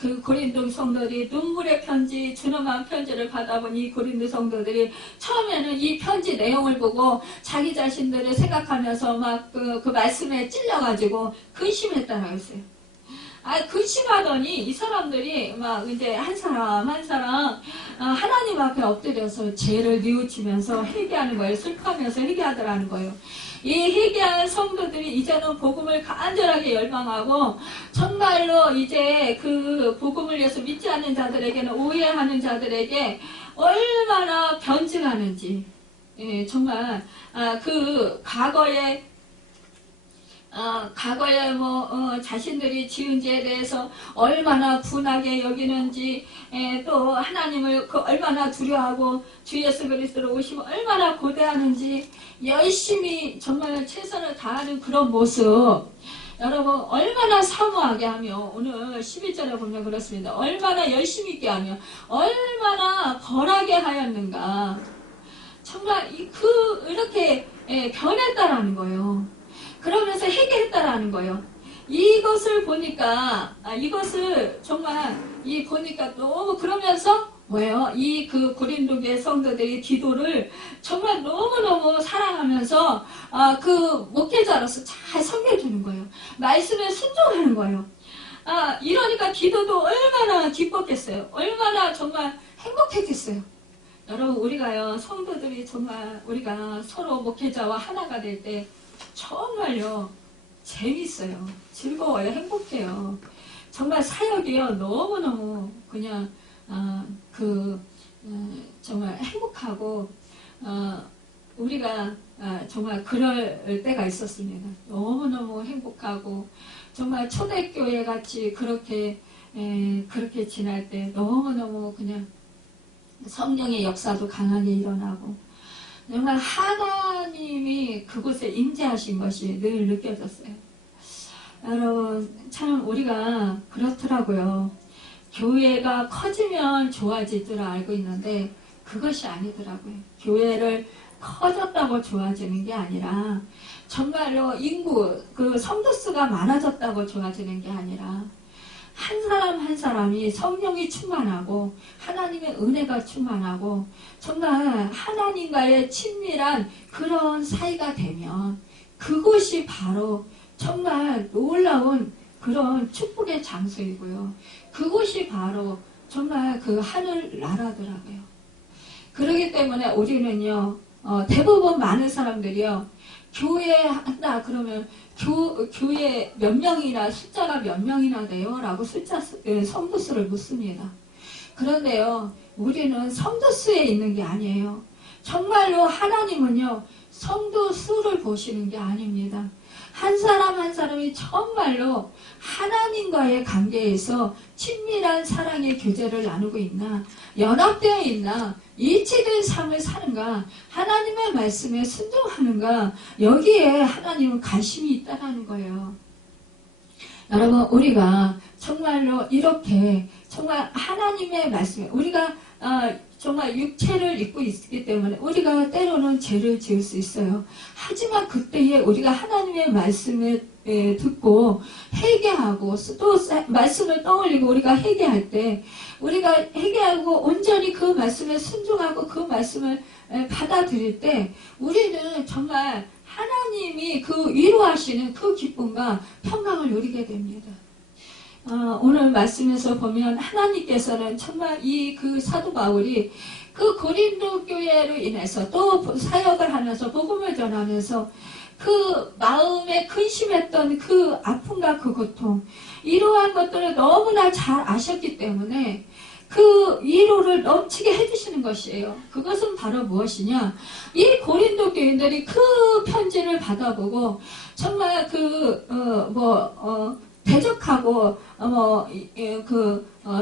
그 고린도 성도들이 눈물의 편지, 준엄한 편지를 받아본 이 고린도 성도들이 처음에는 이 편지 내용을 보고 자기 자신들을 생각하면서 그 말씀에 찔려가지고 근심했다고 했어요. 근심하더니 이 사람들이 이제 한 사람 하나님 앞에 엎드려서 죄를 뉘우치면서 회개하는 거예요. 슬퍼하면서 회개하더라는 거예요. 이 회개한 성도들이 이제는 복음을 간절하게 열망하고 정말로 이제 그 복음을 위해서 믿지 않는 자들에게는, 오해하는 자들에게 얼마나 변증하는지, 정말 그 과거에 과거에 자신들이 지은 죄에 대해서 얼마나 분하게 여기는지, 또 하나님을 얼마나 두려워하고 주 예수 그리스도로 오시면 얼마나 고대하는지 열심히 정말 최선을 다하는 그런 모습, 여러분 얼마나 사모하게 하며, 오늘 11절에 보면 그렇습니다. 얼마나 열심히 있게 하며 얼마나 벌하게 하였는가. 정말 이렇게 변했다라는 거예요. 그러면서 회개했다라는 거예요. 이것을 보니까, 이것을 정말 보니까 너무, 그러면서 뭐예요? 그 고린도교의 성도들이 기도를 정말 너무너무 사랑하면서 그 목회자로서 잘 섬겨주는 거예요. 말씀에 순종하는 거예요. 이러니까 기도도 얼마나 기뻤겠어요. 얼마나 정말 행복했겠어요. 여러분, 우리가요, 성도들이 정말 우리가 서로 목회자와 하나가 될 때 정말요 재밌어요. 즐거워요. 행복해요. 정말 사역이요 너무너무 그냥 정말 행복하고 우리가 정말 그럴 때가 있었습니다. 너무너무 행복하고 정말 초대교회 같이 그렇게 지날 때 너무너무 그냥 성령의 역사도 강하게 일어나고 정말 하나님이 그곳에 임재하신 것이 늘 느껴졌어요. 여러분, 참 우리가 그렇더라고요. 교회가 커지면 좋아질 줄 알고 있는데 그것이 아니더라고요. 교회를 커졌다고 좋아지는 게 아니라 정말로 인구, 성도 수가 많아졌다고 좋아지는 게 아니라 한 사람 한 사람이 성령이 충만하고 하나님의 은혜가 충만하고 정말 하나님과의 친밀한 그런 사이가 되면 그곳이 바로 정말 놀라운 그런 축복의 장소이고요. 그곳이 바로 정말 그 하늘 나라더라고요. 그렇기 때문에 우리는요, 대부분 많은 사람들이요, 교회 한다 그러면 교회 몇 명이나, 숫자가 몇 명이나 돼요? 라고 성도 수를 묻습니다. 그런데요, 우리는 성도 수에 있는 게 아니에요. 정말로 하나님은요, 성도 수를 보시는 게 아닙니다. 한 사람 한 사람이 정말로 하나님과의 관계에서 친밀한 사랑의 교제를 나누고 있나, 연합되어 있나, 일치된 삶을 사는가, 하나님의 말씀에 순종하는가, 여기에 하나님은 관심이 있다는 거예요. 여러분, 우리가 정말로 이렇게 정말 하나님의 말씀에 우리가 정말 육체를 입고 있기 때문에 우리가 때로는 죄를 지을 수 있어요. 하지만 그때에 우리가 하나님의 말씀을 듣고 회개하고 또 말씀을 떠올리고 우리가 회개할 때 우리가 회개하고 온전히 그 말씀에 순종하고 그 말씀을 받아들일 때 우리는 정말 하나님이 그 위로하시는 그 기쁨과 평강을 누리게 됩니다. 오늘 말씀에서 보면 하나님께서는 정말 그 사도 바울이 그 고린도 교회로 인해서 또 사역을 하면서 복음을 전하면서 그 마음에 근심했던 그 아픔과 그 고통, 이러한 것들을 너무나 잘 아셨기 때문에 그 위로를 넘치게 해주시는 것이에요. 그것은 바로 무엇이냐? 이 고린도 교인들이 그 편지를 받아보고 정말 대적하고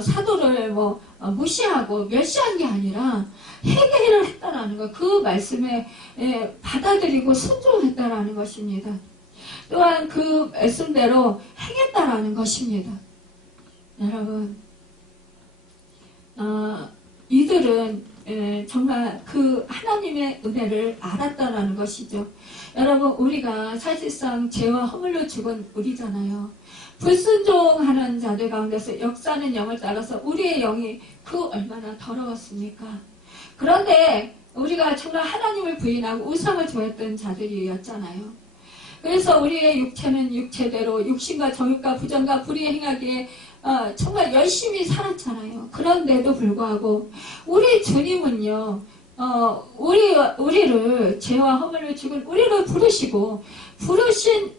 사도를 무시하고 멸시한 게 아니라 회개를 했다라는 것, 그 말씀에 받아들이고 순종했다라는 것입니다. 또한 그 말씀대로 행했다라는 것입니다. 여러분, 이들은 정말 그 하나님의 은혜를 알았다라는 것이죠. 여러분, 우리가 사실상 죄와 허물로 죽은 우리잖아요. 불순종하는 자들 가운데서 역사하는 영을 따라서 우리의 영이 그 얼마나 더러웠습니까? 그런데 우리가 정말 하나님을 부인하고 우상을 좋아했던 자들이었잖아요. 그래서 우리의 육체는 육체대로 육신과 정욕과 부정과 불의에 행하기에 정말 열심히 살았잖아요. 그런데도 불구하고 우리 주님은요, 우리를 죄와 허물을 죽은 우리를 부르시고 부르신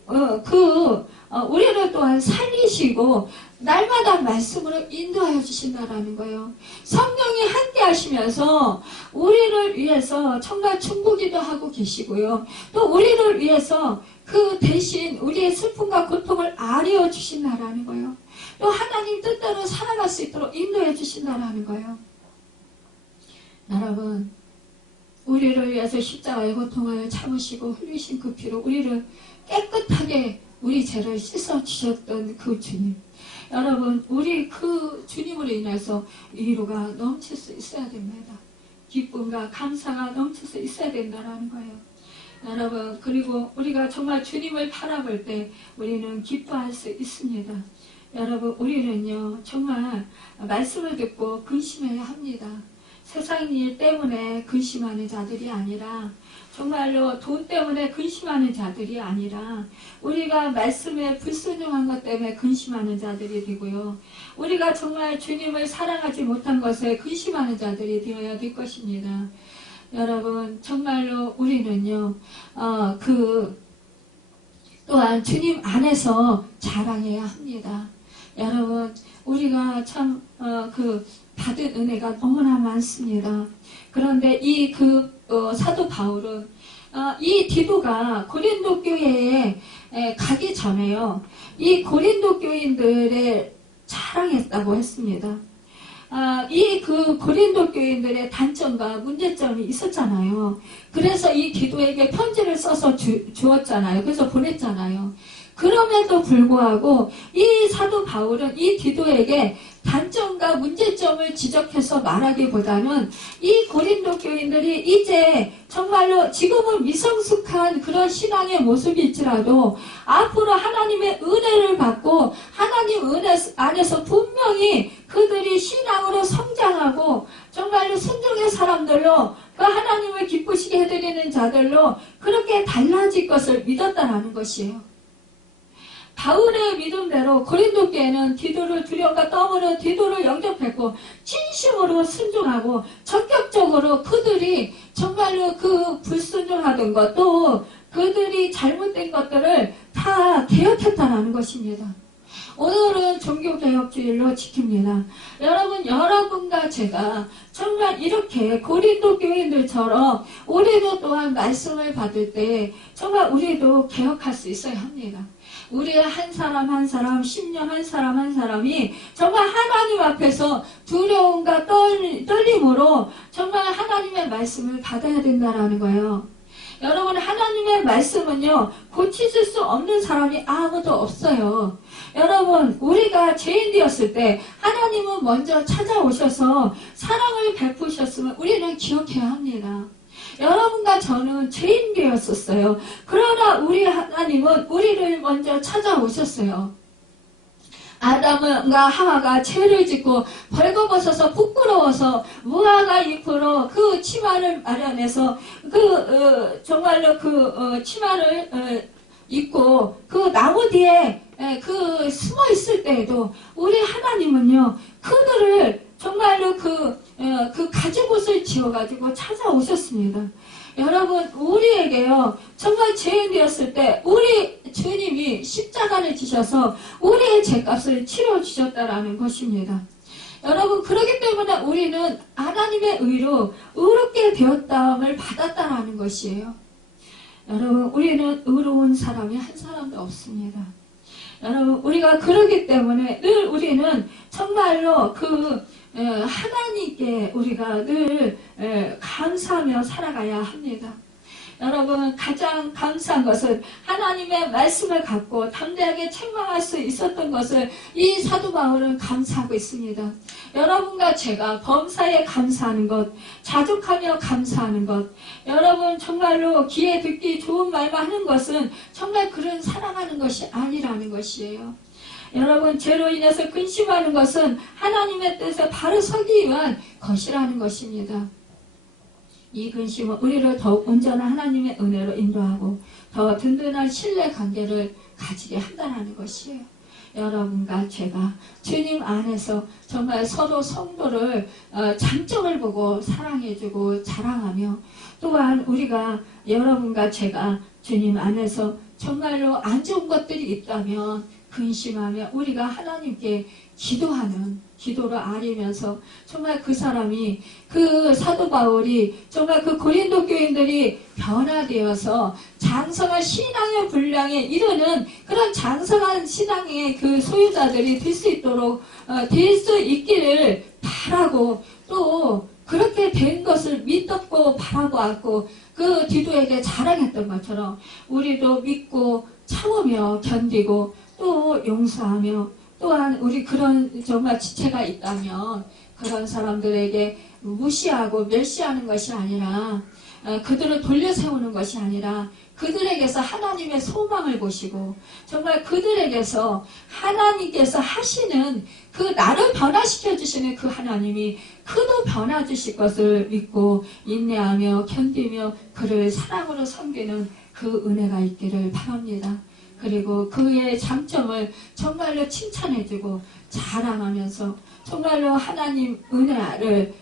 우리를 또한 살리시고 날마다 말씀으로 인도하여 주신다라는 거예요. 성령이 함께 하시면서 우리를 위해서 정말 충고기도 하고 계시고요. 또 우리를 위해서 그 대신 우리의 슬픔과 고통을 아뢰어 주신다라는 거예요. 또 하나님 뜻대로 살아갈 수 있도록 인도해 주신다라는 거예요. 여러분, 우리를 위해서 십자가의 고통을 참으시고 흘리신 그 피로 우리를 깨끗하게 우리 죄를 씻어 주셨던 그 주님. 여러분, 우리 그 주님으로 인해서 위로가 넘칠 수 있어야 됩니다. 기쁨과 감사가 넘칠 수 있어야 된다는 거예요. 여러분, 그리고 우리가 정말 주님을 바라볼 때 우리는 기뻐할 수 있습니다. 여러분, 우리는요 정말 말씀을 듣고 근심해야 합니다. 세상 일 때문에 근심하는 자들이 아니라, 정말로 돈 때문에 근심하는 자들이 아니라, 우리가 말씀에 불순종한 것 때문에 근심하는 자들이 되고요. 우리가 정말 주님을 사랑하지 못한 것에 근심하는 자들이 되어야 될 것입니다. 여러분, 정말로 우리는요, 또한 주님 안에서 자랑해야 합니다. 여러분, 우리가 참, 받은 은혜가 너무나 많습니다. 그런데 사도 바울은, 이 디도가 고린도 교회에 가기 전에요, 이 고린도 교인들의 자랑했다고 했습니다. 고린도 교인들의 단점과 문제점이 있었잖아요. 그래서 이 디도에게 편지를 써서 주었잖아요. 그래서 보냈잖아요. 그럼에도 불구하고 이 사도 바울은 이 디도에게 단점과 문제점을 지적해서 말하기보다는 이 고린도 교인들이 이제 정말로 지금은 미성숙한 그런 신앙의 모습일지라도 앞으로 하나님의 은혜를 받고 하나님 은혜 안에서 분명히 그들이 신앙으로 성장하고 정말로 순종의 사람들로 그 하나님을 기쁘시게 해드리는 자들로 그렇게 달라질 것을 믿었다라는 것이에요. 바울의 믿음대로 고린도 교회는 디도를 두려움과 떠으로 디도를 영접했고 진심으로 순종하고 전격적으로 그들이 정말로 그 불순종하던 것, 또 그들이 잘못된 것들을 다 개혁했다라는 것입니다. 오늘은 종교개혁주일로 지킵니다. 여러분과 제가 정말 이렇게 고린도 교인들처럼 우리도 또한 말씀을 받을 때 정말 우리도 개혁할 수 있어야 합니다. 우리의 한 사람 한 사람, 10년 한 사람 한 사람이 정말 하나님 앞에서 두려움과 떨림으로 정말 하나님의 말씀을 받아야 된다는 거예요. 여러분, 하나님의 말씀은요, 고치실 수 없는 사람이 아무도 없어요. 여러분, 우리가 죄인 되었을 때 하나님은 먼저 찾아오셔서 사랑을 베푸셨으면 우리는 기억해야 합니다. 여러분과 저는 죄인 되었었어요. 그러나 우리 하나님은 우리를 먼저 찾아오셨어요. 아담과 하와가 죄를 짓고 벌거벗어서 부끄러워서 무화과 잎으로 그 치마를 마련해서 정말로 치마를 입고 그 나무 뒤에 숨어 있을 때에도 우리 하나님은요, 그들을 정말로 그 가죽옷을 지어가지고 찾아오셨습니다. 여러분, 우리에게요, 정말 죄인 되었을 때 우리 주님이 십자가를 지셔서 우리의 죄값을 치러주셨다라는 것입니다. 여러분, 그렇기 때문에 우리는 하나님의 의로 의롭게 되었다함을 받았다라는 것이에요. 여러분, 우리는 의로운 사람이 한 사람도 없습니다. 여러분, 우리가 그러기 때문에 늘 우리는 정말로 하나님께 우리가 늘 감사하며 살아가야 합니다. 여러분, 가장 감사한 것은 하나님의 말씀을 갖고 담대하게 책망할 수 있었던 것을 이 사도 바울은 감사하고 있습니다. 여러분과 제가 범사에 감사하는 것, 자족하며 감사하는 것, 여러분 정말로 귀에 듣기 좋은 말만 하는 것은 정말 그런 사랑하는 것이 아니라는 것이에요. 여러분, 죄로 인해서 근심하는 것은 하나님의 뜻에 바로 서기 위한 것이라는 것입니다. 이 근심은 우리를 더욱 온전한 하나님의 은혜로 인도하고 더 든든한 신뢰 관계를 가지게 한다는 것이에요. 여러분과 제가 주님 안에서 정말 서로 성도를 장점을 보고 사랑해주고 자랑하며, 또한 우리가 여러분과 제가 주님 안에서 정말로 안 좋은 것들이 있다면 근심하며 우리가 하나님께 기도하는, 기도를 아리면서 정말 그 사람이, 그 사도 바울이 정말 그 고린도 교인들이 변화되어서 장성한 신앙의 분량에 이르는 그런 장성한 신앙의 그 소유자들이 될 수 있도록 될 수 있기를 바라고, 또 그렇게 된 것을 믿었고 바라보았고 그 디도에게 자랑했던 것처럼 우리도 믿고 참으며 견디고 또 용서하며, 또한 우리 그런 정말 지체가 있다면 그런 사람들에게 무시하고 멸시하는 것이 아니라, 그들을 돌려세우는 것이 아니라 그들에게서 하나님의 소망을 보시고 정말 그들에게서 하나님께서 하시는 그 나를 변화시켜 주시는 그 하나님이 그도 변화 주실 것을 믿고 인내하며 견디며 그를 사랑으로 섬기는 그 은혜가 있기를 바랍니다. 그리고 그의 장점을 정말로 칭찬해주고 자랑하면서 정말로 하나님 은혜를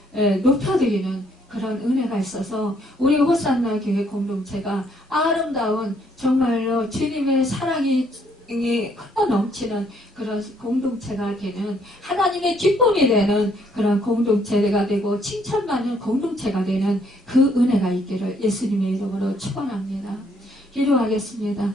높여드리는 그런 은혜가 있어서 우리 호산나 교회 공동체가 아름다운 정말로 주님의 사랑이 흘러 넘치는 그런 공동체가 되는, 하나님의 기쁨이 되는 그런 공동체가 되고 칭찬받는 공동체가 되는 그 은혜가 있기를 예수님의 이름으로 축원합니다. 기도하겠습니다.